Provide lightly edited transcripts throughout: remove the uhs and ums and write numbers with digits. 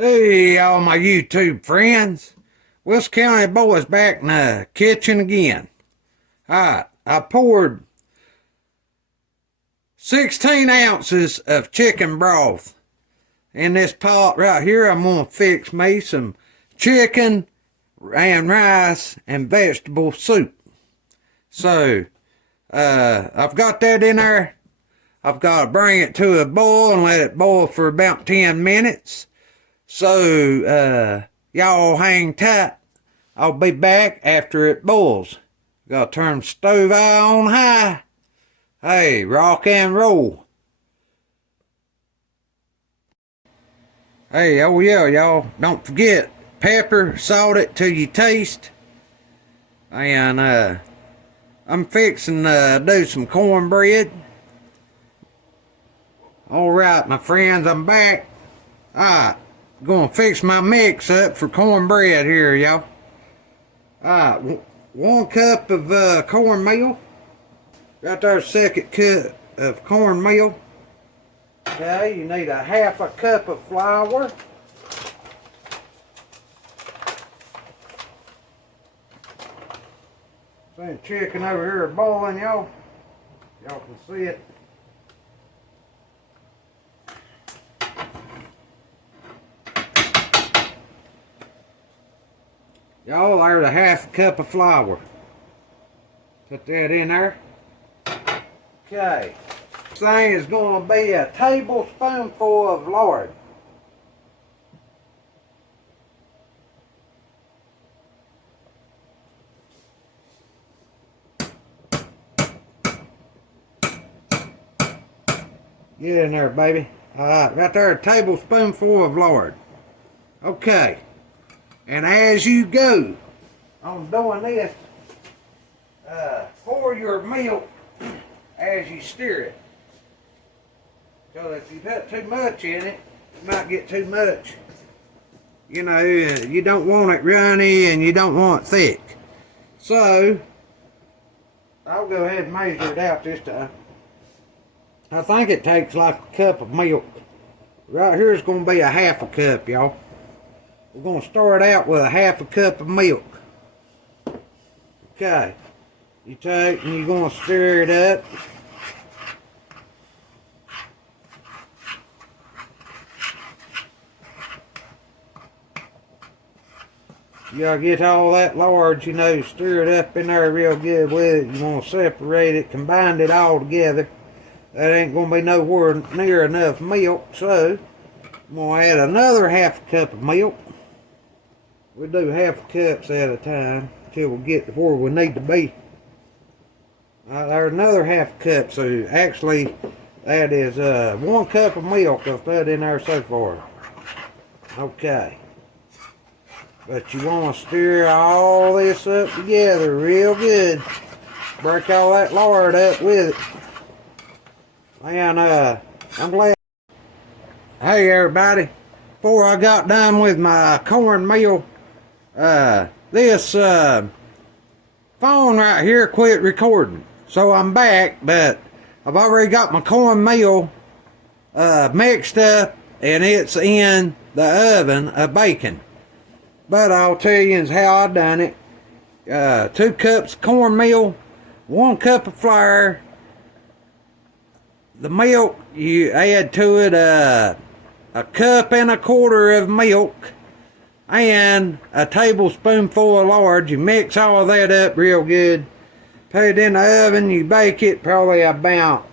Hey, all my YouTube friends. Wilkes County boys back in the kitchen again. Alright, I poured 16 ounces of chicken broth in this pot right here. I'm going to fix me some chicken and rice and vegetable soup. So, I've got that in there. I've got to bring it to a boil and let it boil for about 10 minutes. So, y'all hang tight. I'll be back after it boils. Gotta turn the stove on high. Hey, rock and roll. Hey, oh yeah, y'all. Don't forget, pepper, salt it to your taste. And, I'm fixing to do some cornbread. Alright, my friends, I'm back. Alright. Gonna fix my mix up for cornbread here, y'all. Alright, 1 cup of cornmeal. Got there, 2nd cup of cornmeal. Okay, you need a 1/2 cup of flour. See chicken over here boiling, y'all. Y'all can see it. Y'all, there's a 1/2 cup of flour. Put that in there. Okay. This thing is going to be a tablespoonful of lard. Get in there, baby. Alright, right there, a tablespoonful of lard. Okay. And as you go on doing this, pour your milk as you stir it. Because if you put too much in it, you might get too much. You know, you don't want it runny and you don't want it thick. So, I'll go ahead and measure it out this time. I think it takes like a cup of milk. Right here is going to be a 1/2 cup, y'all. We're going to start out with a 1/2 cup of milk. Okay. You take and you're going to stir it up. You gotta get all that lard, you know, stir it up in there real good with it. You want to separate it, combine it all together. That ain't going to be nowhere near enough milk, so I'm going to add another 1/2 cup of milk. We do 1/2 cups at a time until we get to where we need to be. There's another 1/2 cup, so actually that is 1 cup of milk I've put in there so far. Okay. But you want to stir all this up together real good. Break all that lard up with it. And I'm glad. Hey everybody, before I got done with my cornmeal, this phone right here quit recording. So I'm back, but I've already got my cornmeal mixed up and it's in the oven of baking. But I'll tell you how I done it. 2 cups of cornmeal, 1 cup of flour. The milk, you add to it a 1.25 cups of milk and a tablespoonful of lard. You mix all that up real good. Put it in the oven. You bake it probably about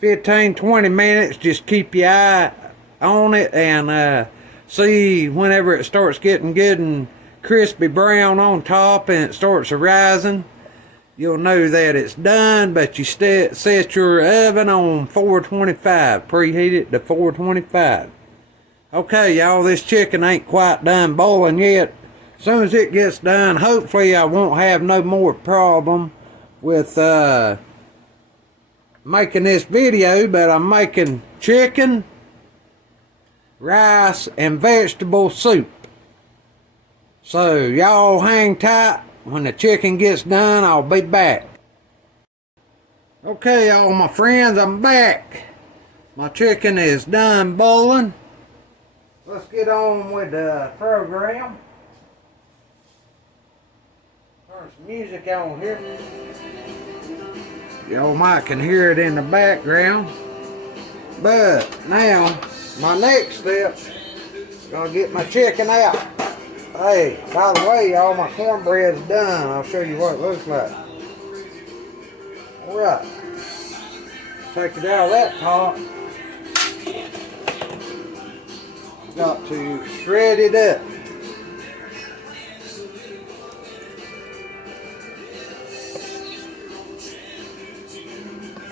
15-20 minutes. Just keep your eye on it and see whenever it starts getting good and crispy brown on top and it starts rising. You'll know that it's done, but you set your oven on 425. Preheat it to 425. Okay, y'all, this chicken ain't quite done boiling yet. As soon as it gets done, hopefully I won't have no more problem with making this video, but I'm making chicken, rice, and vegetable soup. So, y'all hang tight. When the chicken gets done, I'll be back. Okay, all my friends, I'm back. My chicken is done boiling. let's get on with the program. Turn some music on here. Y'all might can hear it in the background. But now, my next step, gonna get my chicken out. Hey, by the way, y'all, my cornbread's done. I'll show you what it looks like. Alright. Take it out of that pot. Got to shred it up.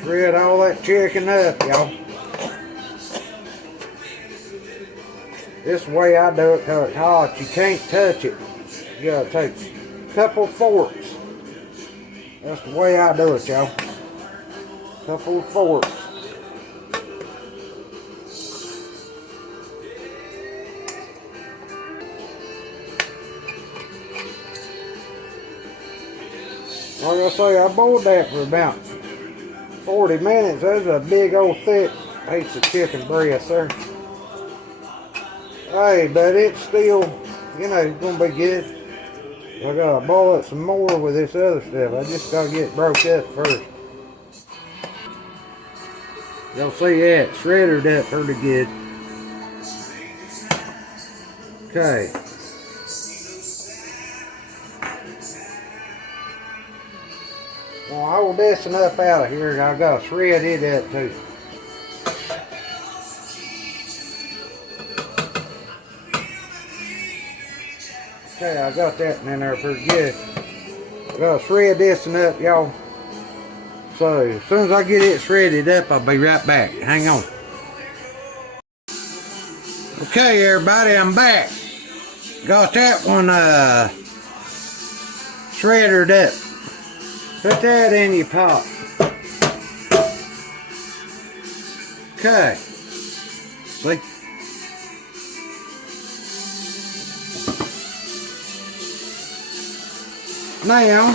Shred all that chicken up, y'all. This is the way I do it because it's hot. You can't touch it. You gotta take a couple forks. That's the way I do it, y'all. Couple of forks. Like I say, I boiled that for about 40 minutes. That's a big old thick piece of chicken breast there. Hey, but it's still, you know, it's gonna be good. I gotta boil it some more with this other stuff. I just gotta get it broke up first. You'll see that shredded up pretty good. Okay. Well, I will dissing up out of here and I gotta shred it up too. Okay, I got that in there pretty good. I gotta shred this one up, y'all. So, as soon as I get it shredded up, I'll be right back. Hang on. Okay, everybody, I'm back. Got that one shredded up. Put that in your pot. Okay. See? Now,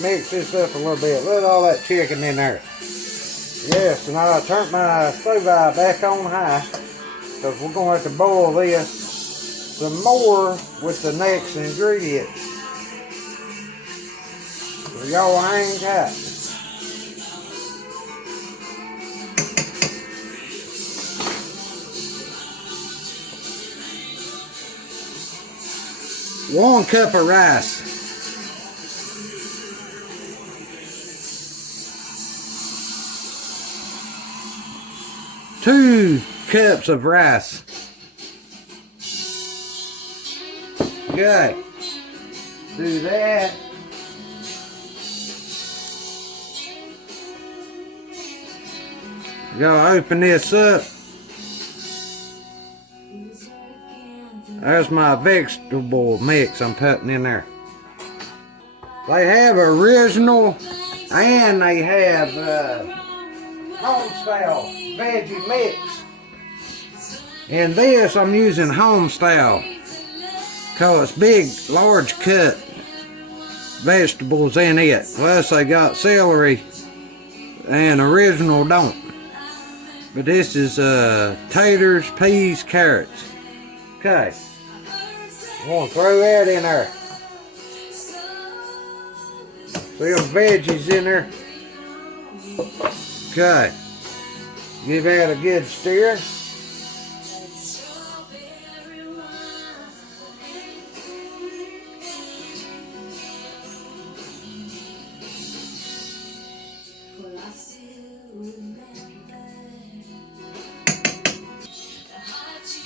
mix this up a little bit. Let all that chicken in there. Yes, and I'll turn my stove back on high because we're going to have to boil this some more with the next ingredient. So y'all hang tight. One cup of rice. Two cups of rice. Okay. Do that. Gotta open this up. There's my vegetable mix I'm putting in there. They have original and they have home-style veggie mix. And this I'm using home-style because it's big, large cut vegetables in it. Plus they got celery and original don't. But this is taters, peas, carrots. Okay. I'm going to throw that in there. See them veggies in there? Okay. Give that a good stir.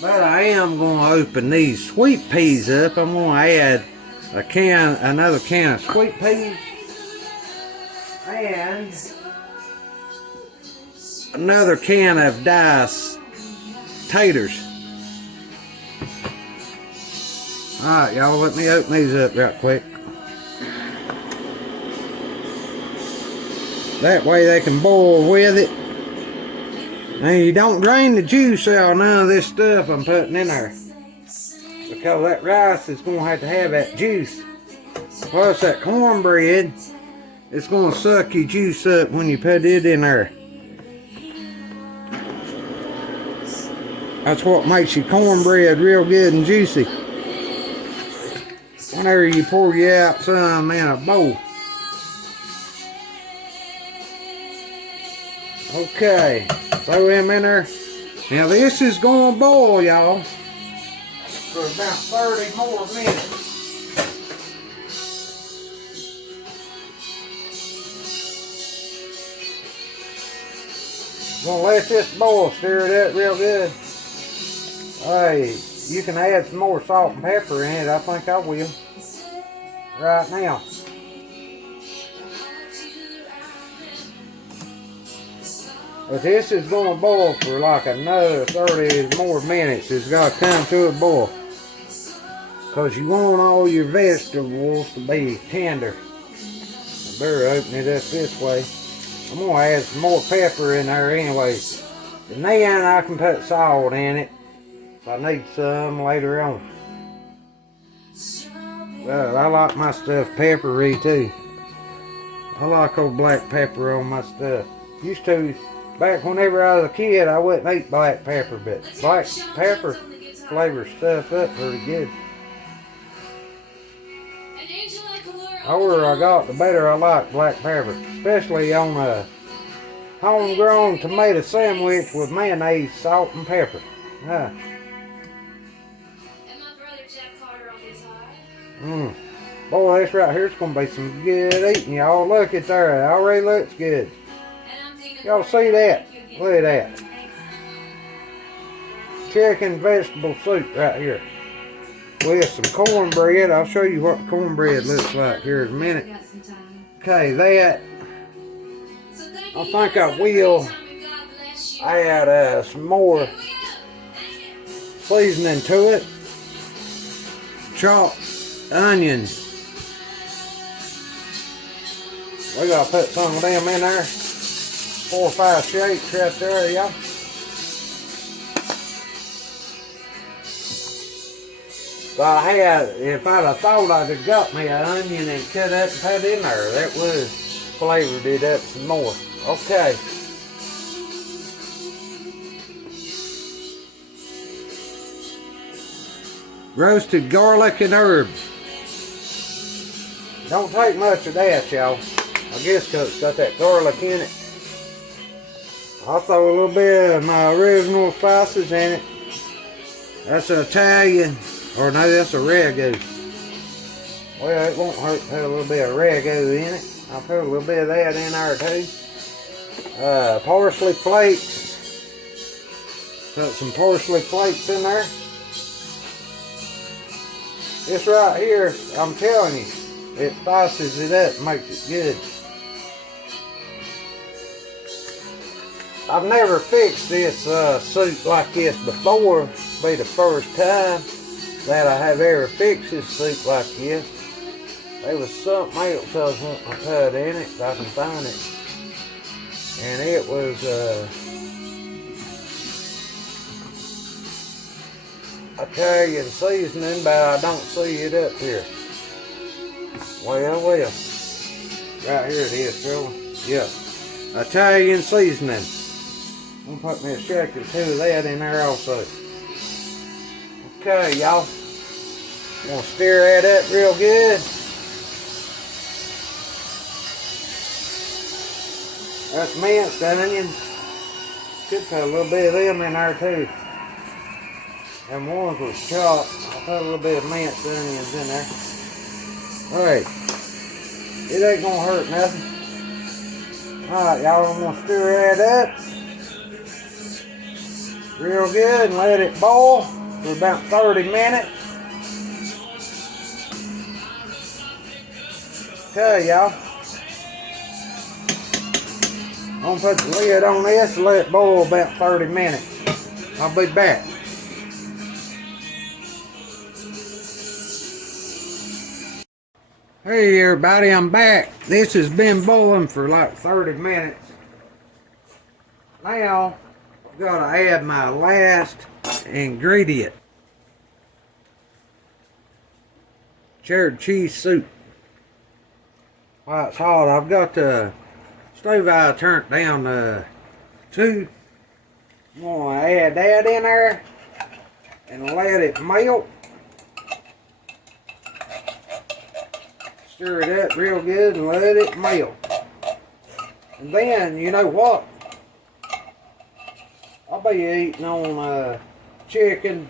But I am going to open these sweet peas up. I'm going to add another can of sweet peas and another can of diced taters. Alright, y'all, let me open these up real quick. That way they can boil with it. And you don't drain the juice out of none of this stuff I'm putting in there. Because that rice is going to have that juice. Plus that cornbread, it's going to suck your juice up when you put it in there. That's what makes your cornbread real good and juicy. Whenever you pour you out some in a bowl. Okay, throw them in there. Now this is going to boil, y'all, for about 30 more minutes. Gonna let this boil, stir it up real good. Hey, you can add some more salt and pepper in it. I think I will. Right now. But this is going to boil for like another 30 more minutes. It's got to come to a boil. Because you want all your vegetables to be tender. I better open it up this way. I'm going to add some more pepper in there anyway. And then I can put salt in it. If I need some later on. Well, I like my stuff peppery too. I like old black pepper on my stuff. Used to. Back whenever I was a kid, I wouldn't eat black pepper, but black pepper flavors stuff up pretty good. The older I got, the better I like black pepper, especially on a homegrown tomato sandwich with mayonnaise, salt, and pepper. Boy, this right here is going to be some good eating, y'all. Look at there, it already looks good. Y'all see that? Look at that. Chicken vegetable soup right here. With some cornbread. I'll show you what cornbread looks like here in a minute. Okay, that. I think I will add some more seasoning to it. Chopped onions. We gotta put some of them in there. 4 or 5 shakes right there, y'all. If I'd have thought I'd have got me an onion and cut up and put in there, that would have flavored it up some more. Okay. Roasted garlic and herbs. Don't take much of that, y'all. I guess because it's got that garlic in it. I'll throw a little bit of my original spices in it. That's an Italian, or no, that's a ragu. Well, it won't hurt to put a little bit of ragu in it. I'll put a little bit of that in there too. Parsley flakes. Put some parsley flakes in there. This right here, I'm telling you, it spices it up, makes it good. I've never fixed this soup like this before. It'll be the first time that I have ever fixed this soup like this. There was something else I was wanting to put in it, if I can find it. And it was Italian seasoning, but I don't see it up here. Well. Right here it is, Joe. Yeah. Italian seasoning. I'm gonna put me a shake or two of that in there also. Okay, y'all. Gonna stir that up real good. That's minced onions. Could put a little bit of them in there too. And ones was chopped. I'll put a little bit of minced onions in there. Alright. It ain't gonna hurt nothing. Alright, y'all, I'm gonna stir that up real good and let it boil for about 30 minutes. Okay, y'all. I'm gonna put the lid on this and let it boil about 30 minutes. I'll be back. Hey everybody, I'm back. This has been boiling for like 30 minutes. Now, I've got to add my last ingredient. Cheddar cheese soup. While it's hot, I've got the stove I turned down to I'm gonna add that in there and let it melt. Stir it up real good and let it melt. And then, you know what? I'll be eating on chicken,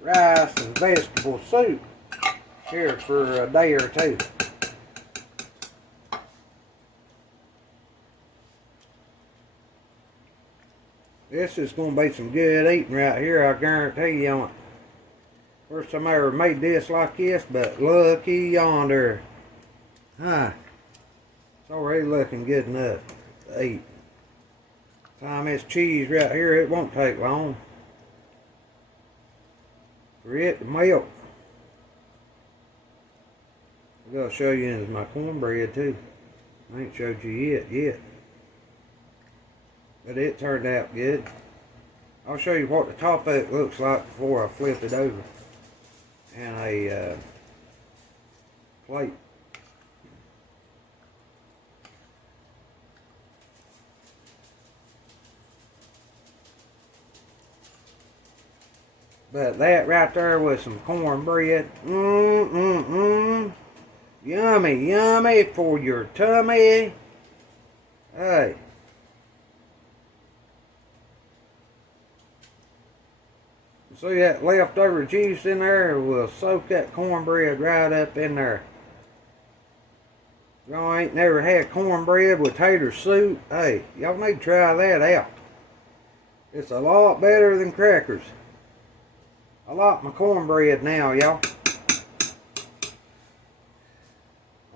rice, and vegetable soup here for a day or two. This is going to be some good eating right here, I guarantee you on it. First time I ever made this like this, but looky yonder. Huh. It's already looking good enough to eat. Time this cheese right here, it won't take long for it to melt. I gotta show you my cornbread too. I ain't showed you yet. But it turned out good. I'll show you what the top of it looks like before I flip it over in a plate. But that right there was some cornbread. Yummy, yummy for your tummy. Hey. See that leftover juice in there? We'll soak that cornbread right up in there. Y'all ain't never had cornbread with tater soup? Hey, y'all need to try that out. It's a lot better than crackers. I like my cornbread now, y'all.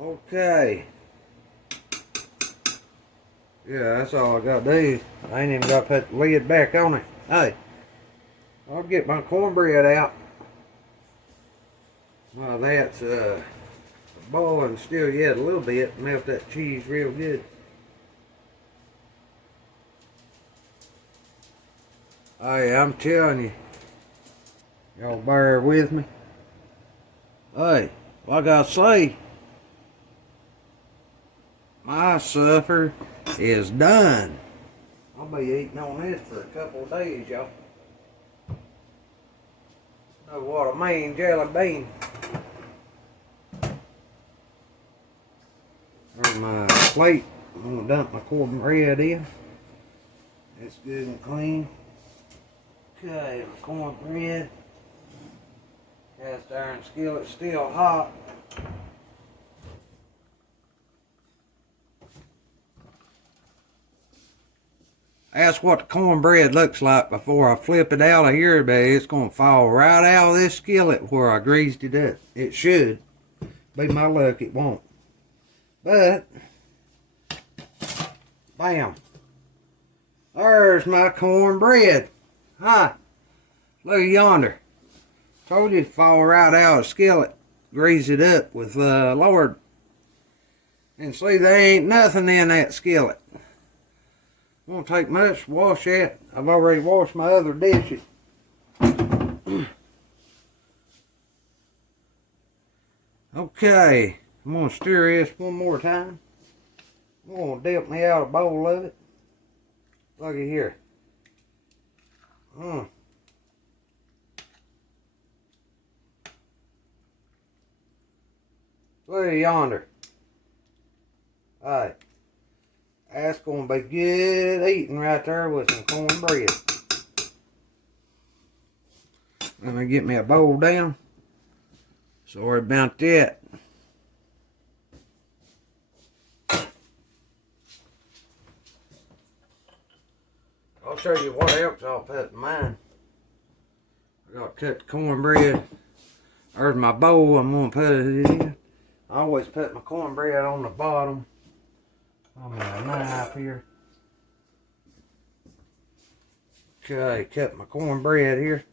Okay. Yeah, that's all I got to do. I ain't even got to put the lid back on it. Hey. I'll get my cornbread out. Well, that's boiling still yet a little bit. Melt that cheese real good. Hey, I'm telling you. Y'all bear with me. Hey, like I say, my supper is done. I'll be eating on this for a couple of days, y'all. Know what I mean, jelly bean. There's my plate. I'm gonna dump my cornbread in. It's good and clean. Okay, my cornbread. Cast iron skillet still hot. That's what the cornbread looks like before I flip it out of here, but it's going to fall right out of this skillet where I greased it up. It should. Be my luck, it won't. But, bam. There's my cornbread. Huh? Look yonder. Told you to fall right out of the skillet. Grease it up with lard. And see, there ain't nothing in that skillet. Won't take much to wash that. I've already washed my other dishes. Okay, I'm gonna stir this one more time. I'm gonna dip me out a bowl of it. Looky here. Look yonder. Alright. That's going to be good eating right there with some cornbread. Let me get me a bowl down. Sorry about that. I'll show you what else I'll put in mine. I got to cut the cornbread. There's my bowl I'm going to put it in. I always put my cornbread on the bottom. I'm gonna knife here. Okay, cut my cornbread here.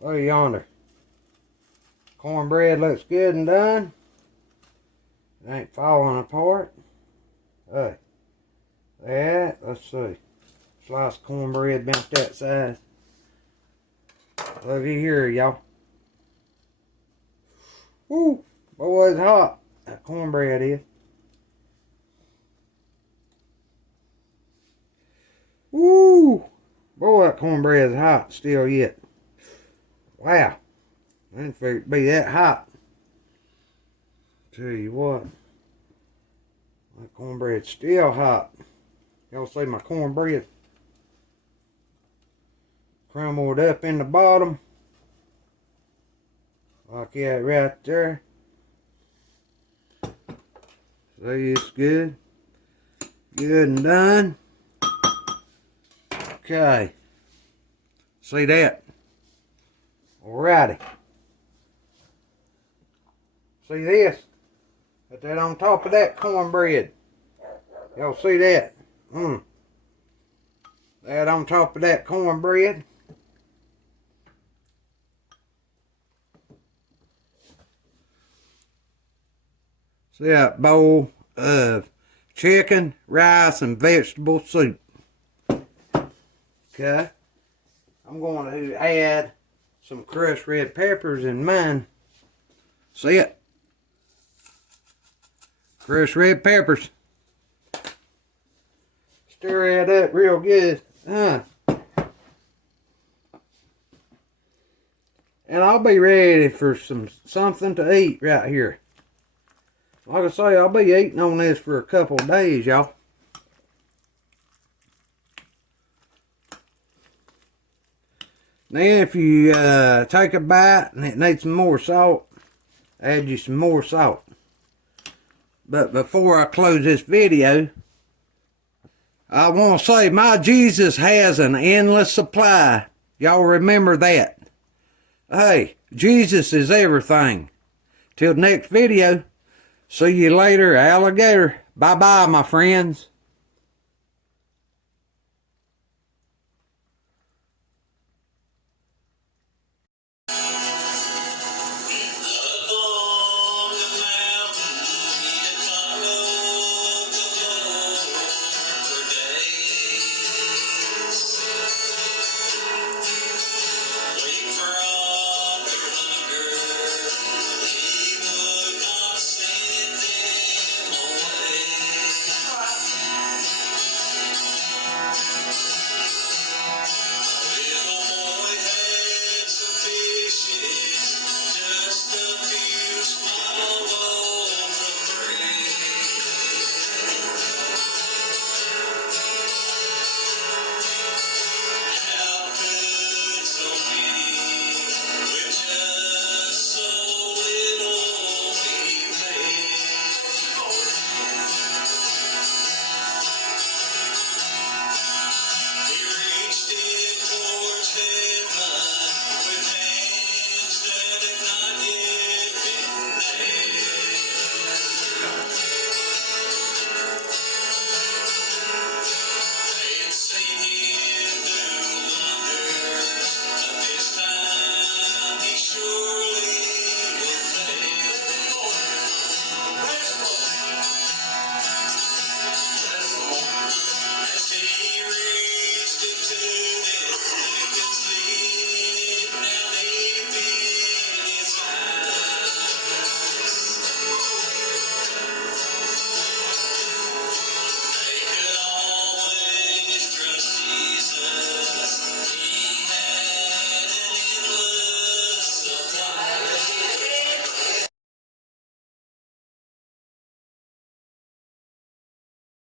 Look yonder. Cornbread looks good and done. It ain't falling apart. Hey, that, let's see. Slice cornbread about that size. Looky here, y'all. Woo! Boy, it's hot. That cornbread is. Woo! Boy, that cornbread is hot still yet. Wow. I didn't figure it'd be that hot. Tell you what. My cornbread's still hot. Y'all see my cornbread crumbled up in the bottom. Like that right there. See, it's good. Good and done. Okay. See that? Alrighty. See this? Put that on top of that cornbread. Y'all see that? That on top of that cornbread. See that bowl of chicken, rice, and vegetable soup. Okay. I'm going to add some crushed red peppers in mine. See it? Crushed red peppers. Stir that up real good. And I'll be ready for something to eat right here. Like I say, I'll be eating on this for a couple of days, y'all. Then if you take a bite and it needs some more salt, add you some more salt. But before I close this video, I want to say my Jesus has an endless supply. Y'all remember that. Hey, Jesus is everything. Till the next video. See you later, alligator. Bye-bye, my friends.